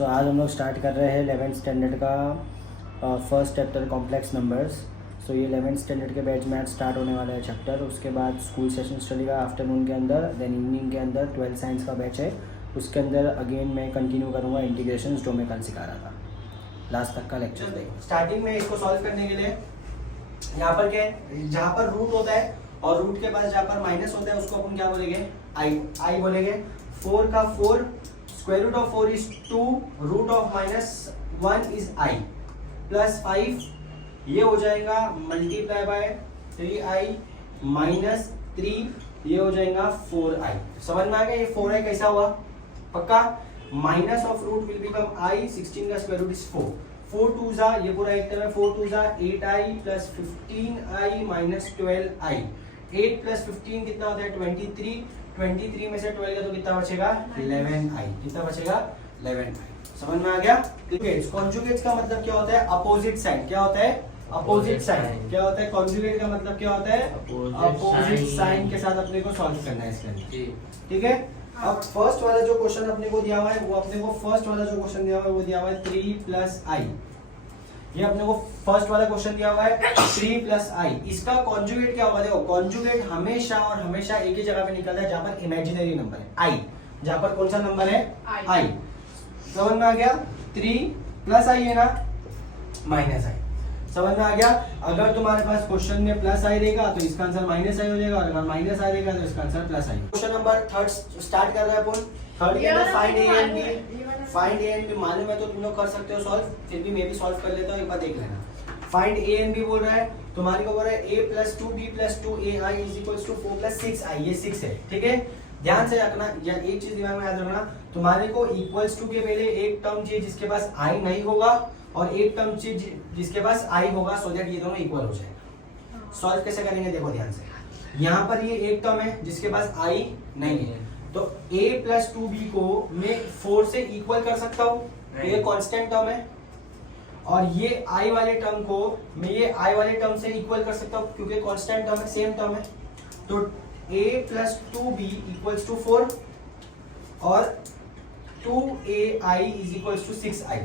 सो आज हम लोग स्टार्ट कर रहे हैं 11th स्टैंडर्ड का फर्स्ट चैप्टर कॉम्प्लेक्स नंबर्स। सो ये 11th स्टैंडर्ड के बैच में आज स्टार्ट होने वाला है चैप्टर। उसके बाद स्कूल सेशन चलेगा आफ्टरनून के अंदर, देन इवनिंग के अंदर 12th साइंस का बैच है। उसके अंदर अगेन मैं कंटिन्यू करूँगा इंटीग्रेशन जो मैं कल सिखा रहा था। लास्ट तक का लेक्चर देखो। स्टार्टिंग में इसको सॉल्व करने के लिए यहाँ पर क्या है, जहाँ पर रूट होता है और रूट के पास जहाँ पर माइनस होता है उसको अपन क्या बोलेंगे, आई बोलेंगे। 4 का 4, square root of 4 is 2, root of -1 is i, plus 5 ये हो जाएगा मल्टीप्लाई बाय 3i माइनस 3 ये हो जाएगा 4i। समझ में आ गया ये 4i कैसा हुआ? पक्का। Minus of root will become i, 16 का स्क्वायर रूट इज 4, 4 2 जा ये पूरा एक तरह 4 2 जा 8i plus 15i minus 12i। 8 plus 15 कितना होता है 23, 23 में से 12 का तो कितना बचेगा 11i। कितना बचेगा 11i। समझ में आ गया? कॉन्जुगेट्स का मतलब क्या होता है? Opposite sign. क्या होता है? Opposite sign. क्या होता है? कॉन्जुगेट का मतलब क्या होता है? अपोजिट साइन के साथ अपने को सॉल्व करना है इसके अंदर। ठीक है। अब फर्स्ट वाला जो क्वेश्चन अपने को दिया हुआ है वो अपने को फर्स्ट वाला जो क्वेश्चन दिया हुआ है वो दिया हुआ है 3 प्लस i। ये अपने को फर्स्ट वाला क्वेश्चन दिया हुआ है 3 प्लस i। इसका कॉन्जुगेट क्या होगा? देखो कॉन्जुगेट हमेशा और हमेशा एक ही जगह पे निकलता है जहां पर इमेजिनरी नंबर है i। जहां पर कौन सा नंबर है i। समझ में आ गया? 3 प्लस i है ना माइनस i। समझ में आ गया? अगर तुम्हारे पास क्वेश्चन में प्लस आई रहेगा तो इसका आंसर माइनस आई हो जाएगा, और अगर माइनस आई रहेगा तो इसका answer plus I. Question number 3 start कर रहे हैं अपन। थर्ड के अंदर find A and B. Find A and B मालूम है तो तुम लोग कर सकते हो सॉल्व, फिर भी मैं भी सॉल्व कर लेता हूं, एक बार देख लेना। फाइंड ए एंड बी बोल रहा है तुम्हारी को, बोल रहा है a + 2b + 2ai = 4 + 6i। ये 6 है। ठीक है। ध्यान से रखना, या एक चीज दिमाग में याद रखना, तुम्हारे को इक्वल्स टू के पहले एक टर्म चाहिए जिसके पास i नहीं होगा और एक टर्म चाहिए जिसके पास i होगा, सो दैट ये दोनों इक्वल हो जाएगा। सॉल्व कैसे करेंगे देखो ध्यान से। यहाँ पर ये एक टर्म है जिसके पास i नहीं है, तो a + 2b को मैं 4 से इक्वल कर सकता हूँ, ये कांस्टेंट टर्म है। और ये i वाले टर्म को मैं ये i वाले टर्म से इक्वल कर सकता हूँ क्योंकि कांस्टेंट टर्म है, सेम टर्म है। तो a + 2b = 4 और 2ai = 6i।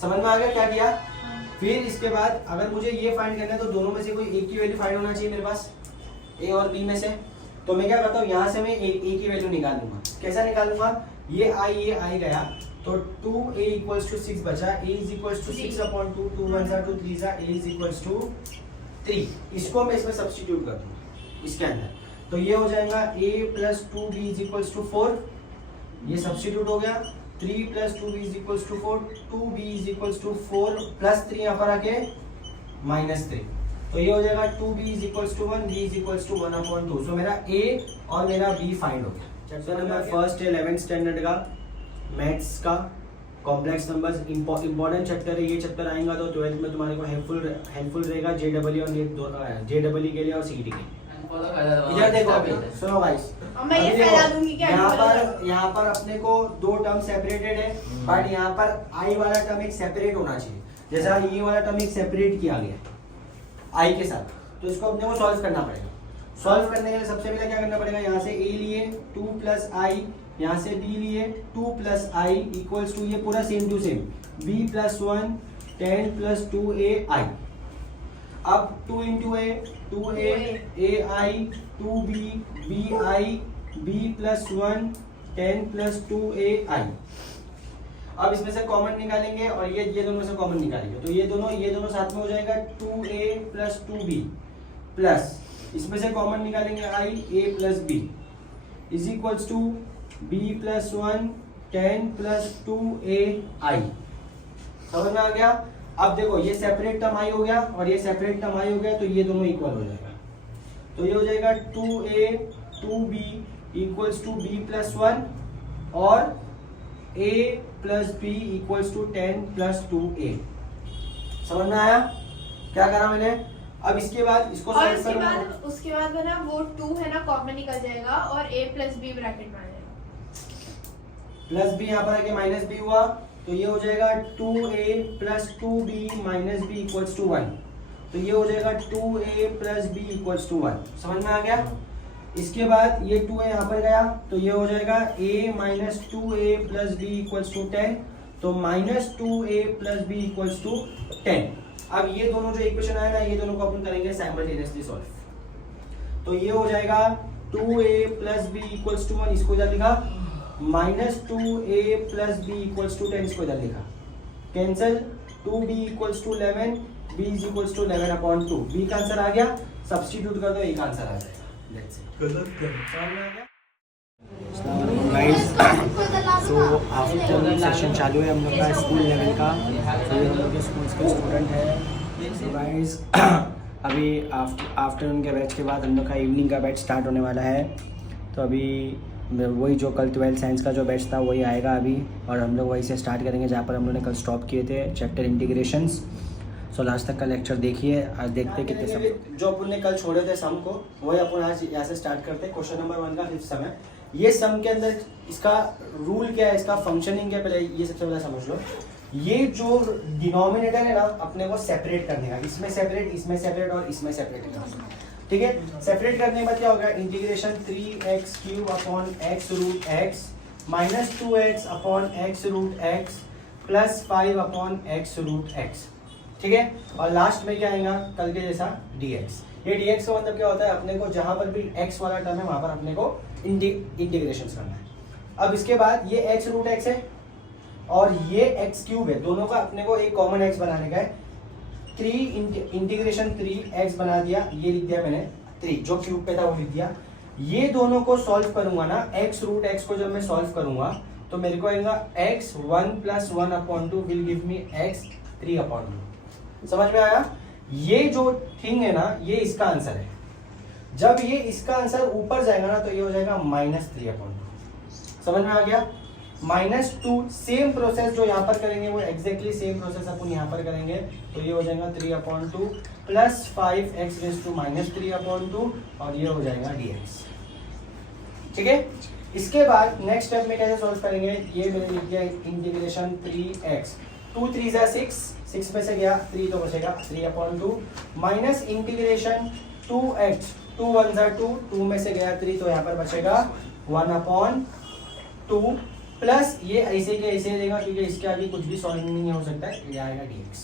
समझ में आ गया क्या किया? फिर इसके बाद अगर मुझे ये फाइंड करना है तो दोनों में से कोई एक की वैल्यू फाइंड होना चाहिए मेरे पास, a और b में से। तो मैं क्या करता हूँ, यहाँ से मैं a की वैल्यू निकाल लूंगा। कैसा निकालूंगा? ये i गया तो 2a = 6 बचा, a = 6/2, 2 1 2 3 a = 3। इसको मैं इसमें सब्स्टिट्यूट कर दूंगा इसके अंदर, तो ये हो जाएगा a + 2b = 4। ये सब्स्टिट्यूट हो गया। 3 + 2b = 4, 2b = 4 प्लस 3 यहाँ पर आके -3, तो ये हो जाएगा 2b = 1, b = 1/2। सो मेरा a और मेरा b फाइंड हो गया। चैप्टर नंबर फर्स्ट है 11th स्टैंडर्ड का मैथ्स का कॉम्प्लेक्स नंबर्स। इंपॉर्टेंट चैप्टर है ये। चैप्टर आएगा तो 12th में तुम्हारे को हेल्पफुल रहेगा जेडब्ल्यू और नीट जेडब्ल्यू के लिए और सीईटी के लिए। इधर देखो अभी सुनो गाइस, मैं ये फैला दूंगी क्या? यहाँ पर अपने को दो टर्म सेपरेटेड है, बट यहाँ पर i वाला टर्म एक सेपरेट होना चाहिए। जैसा ये वाला टर्म एक सेपरेट किया गया है i के साथ, तो इसको अपने को सॉल्व करना पड़ेगा। सॉल्व करने के लिए सबसे पहले क्या करना पड़ेगा, यहाँ से a लिए 2 + i, यहाँ से b लिए 2 + i = ये पूरा same to same b + 1 10 + 2ai। अब 2 × a 2a ai 2b bi b + 1 10 + 2ai। अब इसमें से कॉमन निकालेंगे और ये दोनों से कॉमन निकालेंगे, तो ये दोनों साथ में हो जाएगा 2a + 2b प्लस इसमें से कॉमन निकालेंगे i a + b = b + 1 10 + 2ai। समझ में आ गया? अब देखो ये सेपरेट टर्म i हो गया और ये सेपरेट टर्म i हो गया, तो ये दोनों इक्वल हो जाएगा। तो ये हो जाएगा 2a 2b = b + 1 और a + b = 10 + 2a। समझ में आया क्या करा मैंने? अब इसके बाद इसको सॉल्व करूंगा। उसके बाद है ना वो 2 है ना कॉमन निकल जाएगा और a + b ब्रैकेट में आ जाएगा। प्लस b यहाँ पर आके -b हुआ, तो ये हो जाएगा 2a + 2b - b = 1। तो ये हो जाएगा 2a + b = 1। समझ में आ गया? इसके बाद ये 2 है यहाँ पर गया तो ये हो जाएगा a minus 2a plus B equals to 10, तो minus 2a plus B equals to 10। अब ये दोनों जो इक्वेशन आए ना ये दोनों को अपन करेंगे साइमल्टेनियसली सॉल्व। तो ये हो जाएगा 2a plus B equals to 1, इसको इधर लिखा, minus 2a plus B equals to 10, इसको इधर लिखा, cancel, 2b equals to 11, b is equals to 11 upon 2, b का आंसर आ गया, सब्स्टिट्यूट कर दो, एक आंसर आ जाएगा। That's it. गलत कर गाइस, सो आफ्टर सेशन चालू है हम लोग का स्कूल लेवल का, तो ये हम लोग के स्कूल के स्टूडेंट है। सो गाइस, अभी आफ्टरनून के बैच के बाद हम लोग का इवनिंग का बैच स्टार्ट होने वाला है। तो अभी वही जो कल 12 साइंस का जो बैच था वही आएगा अभी, और हम लोग वहीं से स्टार्ट करेंगे जहाँ पर हम लोग ने कल स्टॉप किए थे, चैप्टर इंटीग्रेशंस। सो लास्ट तक का लेक्चर देखिए, आज देखते हैं कितने सब जो अपन ने कल छोड़े थे सम को, वही अपन आज यहाँ से स्टार्ट करते हैं। क्वेश्चन नंबर 1 का 5th सम है। ये सम के अंदर इसका रूल क्या है, इसका फंक्शनिंग क्या, पहले ये सबसे पहले समझ लो। ये जो डिनोमिनेटर है ना अपने को सेपरेट करने का, इसमें सेपरेट, इसमें सेपरेट और इसमें सेपरेट करना, ठीक है। सेपरेट करने के बाद क्या होगा, integration 3x cube upon x root x minus 2x upon x root x plus 5 upon x root x, ठीक है। और लास्ट में क्या आएगा कल के जैसा dx। ये dx का मतलब क्या होता है, अपने को जहां पर भी x वाला टर्म है वहां पर अपने को इंटीग्रेशन करना है। अब इसके बाद ये x रूट x है और ये x क्यूब है, दोनों का अपने को एक कॉमन x बनाने का है। 3 इंटीग्रेशन 3x बना दिया, ये लिख दिया मैंने 3, जो क्यूब पे था वो लिख दिया। ये दोनों को सॉल्व करूंगा ना, x रूट x को जब मैं सॉल्व करूंगा तो मेरे को आएगा x 1 plus 1 upon 2 will give me x 3 upon 2। समझ में आया? ये जो थिंग है ना ये इसका आंसर है। जब ये इसका आंसर ऊपर जाएगा ना तो ये हो जाएगा माइनस 3 अपॉन 2। समझ में आ गया? माइनस 2 सेम प्रोसेस जो यहाँ पर करेंगे वो एग्जैक्टली सेम प्रोसेस अपन यहाँ पर करेंगे, तो ये हो जाएगा 3 upon 2 plus 5x raise to minus 3 upon 2 और ये हो जाएगा dx, ठीक है। इसके बाद नेक्स्ट स्टेप में कैसे सॉल्व करेंगे, ये मैंने लिख दिया इंटीग्रेशन 3x 2 3 जा 6 में से गया 3 तो बचेगा 3 अपॉन 2 माइनस इंटीग्रेशन 2x 2 1 जा 2 में से गया 3 तो यहाँ पर बचेगा 1 अपॉन 2 प्लस ये ऐसे के ऐसे देगा क्योंकि इसके आगे कुछ भी सॉल्व नहीं हो सकता है, ये आएगा dx।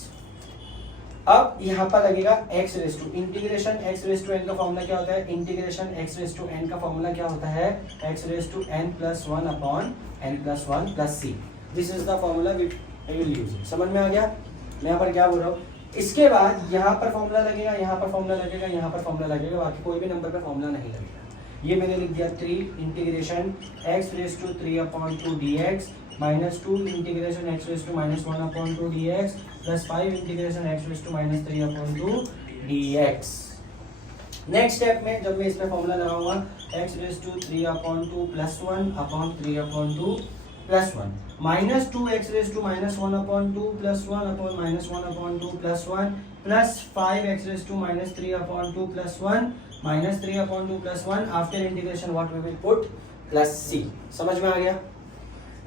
अब यहाँ पर लगेगा x raise to integration x raise to n का फॉर्मूला क्या होता है, integration x raise to n का फॉर्मूला क्या होता है, x raise to n plus 1 upon n plus 1 plus c। This is the formula which I will use. समझ में आ गया मैं यहाँ पर क्या बोल रहा हूँ। इसके बाद यहाँ पर फॉर्मूला लगेगा, यहाँ पर फॉर्मूला लगेगा, यहाँ पर फॉर्मूला लगेगा, बाकी कोई भी नंबर पर फॉर्मूला नहीं लगेगा। ये मैंने लिख दिया 3 integration x raise to 3 upon 2 dx minus 2 integration x raise to minus 1 upon 2 dx plus 5 integration x raise to minus 3 upon 2 dx। Next step में जब मैं इसमें फॉर्मूला लगाऊंगा x raise to 3 upon 2 plus 1 upon 3 upon 2 plus 1 minus 2 x raise to minus 1 upon 2 plus 1 upon minus 1 upon 2 plus 1 plus 5 x raise to minus 3 upon 2 plus 1 minus 3 upon 2 plus 1 after integration what we will put plus c। समझ में आ गया।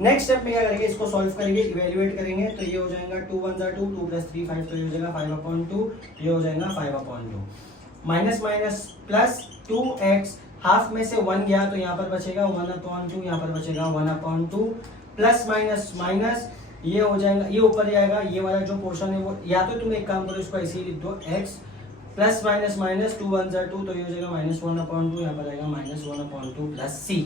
Next step में क्या करेंगे, इसको solve करेंगे, evaluate करेंगे, तो ये हो जाएगा 2 1 जा 2 2 प्लस 3 5 तो ये हो जाएगा 5 अपॉन 2, ये हो जाएगा 5 upon 2 minus minus plus 2x half में से 1 गया तो यहाँ पर बचेगा 1 अपॉन 2, यहाँ पर बचेगा 1 अपॉन 2 प्लस माइनस माइनस ये हो जाएगा, ये ऊपर जाएगा, ये वाला जो पोर्शन है वो या तो तुम एक काम करो इसको ऐसे ही लिख दो x प्लस माइनस माइनस 2 1 जा 2 तो ये हो जाएगा माइनस 1 अपॉन 2, यहाँ पर आएगा minus 1 upon 2 plus c।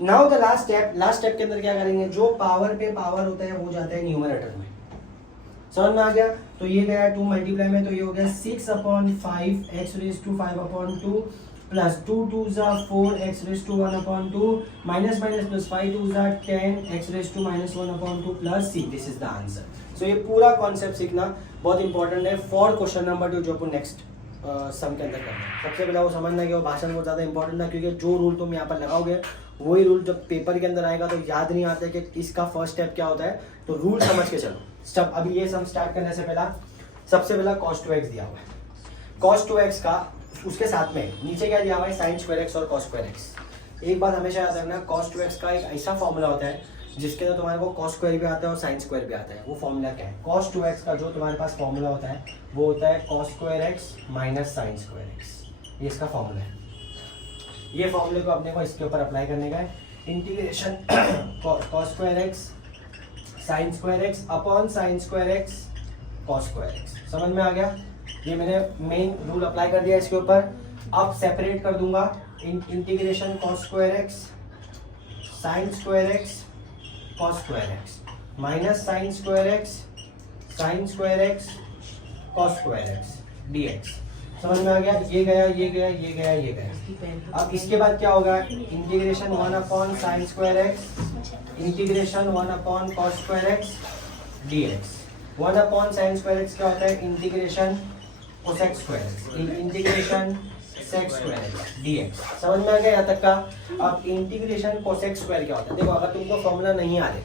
Now the last step के अंदर क्या करेंगे, जो पावर पे पावर होता है वो जाता है न्यूमरेटर में। समझ में आ गया। तो ये गया 2 मल्टीप्लाई में तो ये हो गया 6 upon 5 x raise to 5 upon 2 plus 2 2 जा 4 x raise to 1 upon 2 minus minus plus 5 2 जा 10 x raise to minus 1 upon 2 plus c। This is the answer. So ये पूरा कॉन्सेप्ट सीखना बहुत इंपॉर्टेंट है फॉर क्वेश्चन नंबर 2 जो अपन नेक्स्ट सम के अंदर करना है। सबसे पहले वो समझना कि वो भाषण बहुत ज़्यादा इंपॉर्टेंट है क्योंकि जो रूल तुम यहाँ पर लगाओगे वही रूल जब पेपर के अंदर आएगा तो याद नहीं आता कि इसका फर्स्ट स्टेप क्या होता है, तो रूल समझ के चलो। स्टेप अभी ये सम स्टार्ट करने से पहला सबसे पहला cos 2x दिया हुआ है। cos 2x का उसके साथ में नीचे क्या दिया हुआ है, sin square x और cos square x। एक बात हमेशा याद रखना, cos 2x का एक ऐसा फॉर्मूला होता है जिसके अंदर तुम्हारे को cos स्क्वायर भी आता है और sin स्क्वायर भी आता है। वो फॉर्मूला क्या है, cos 2x का जो तुम्हारे पास फॉर्मूला होता है वो होता है cos square x minus sin square x। ये इसका फॉर्मूला है। ये फॉर्मूले को अपने को इसके ऊपर अप्लाई करने का है। Integration cos square x sign square x upon sine square x cos square x. समझ में आ गया? ये मैंने मेन रूल अप्लाई कर दिया इसके ऊपर। अब सेपरेट कर दूंगा integration cos square x sign square x cos square x minus sign square x cos square x dx। समझ में आ गया? ये गया, ये गया, ये गया, ये गया। अब इसके बाद क्या होगा? Integration 1 upon sine square x integration 1 upon cos square x dx। 1 upon sine square x क्या होता है? Integration cosec square x integration sec square x dx। समझ में आ गया यहाँ तक का? अब इंटीग्रेशन कोसेक स्क्वायर क्या होता है? देखो, अगर तुमको फॉर्मूला नहीं आ रहे,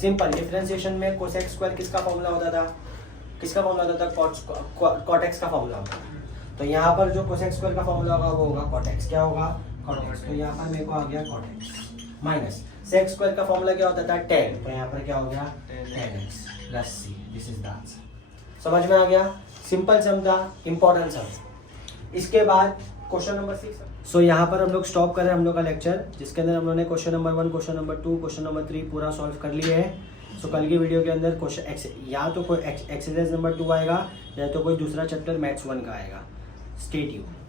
सिंपल डिफरेंशिएशन में कोसेक स्क्वायर किसका फॉर्मूला होता था? किसका फॉर्मूला होता था? कॉट एक्स का फॉर्मूला होता था। तो यहाँ पर जो कोसेक स्क्वायर का फॉर्मूला होगा वो होगा कॉट एक्स। क्या होगा? Cot x. तो यहाँ पर मेरे को आ गया cot x minus sec square का फॉर्मूला क्या होता था? tan। तो यहाँ पर क्या हो गया? tan x plus c। This is the answer. समझ में आ गया? सिंपल सम था, इंपॉर्टेंट सम। इसके बाद क्वेश्चन नंबर 6। सो यहाँ पर हम लोग स्टॉप कर रहे हैं हम लोग का लेक्चर, जिसके अंदर हम लोगों ने question number 1, question number 2, question number 3 पूरा सॉल्व कर लिए है। सो कल की वीडियो के अंदर क्वेश्चन या तो कोई एक्सरसाइज नंबर 2 आएगा या तो कोई दूसरा चैप्टर मैथ्स 1 का आएगा। Stay tuned.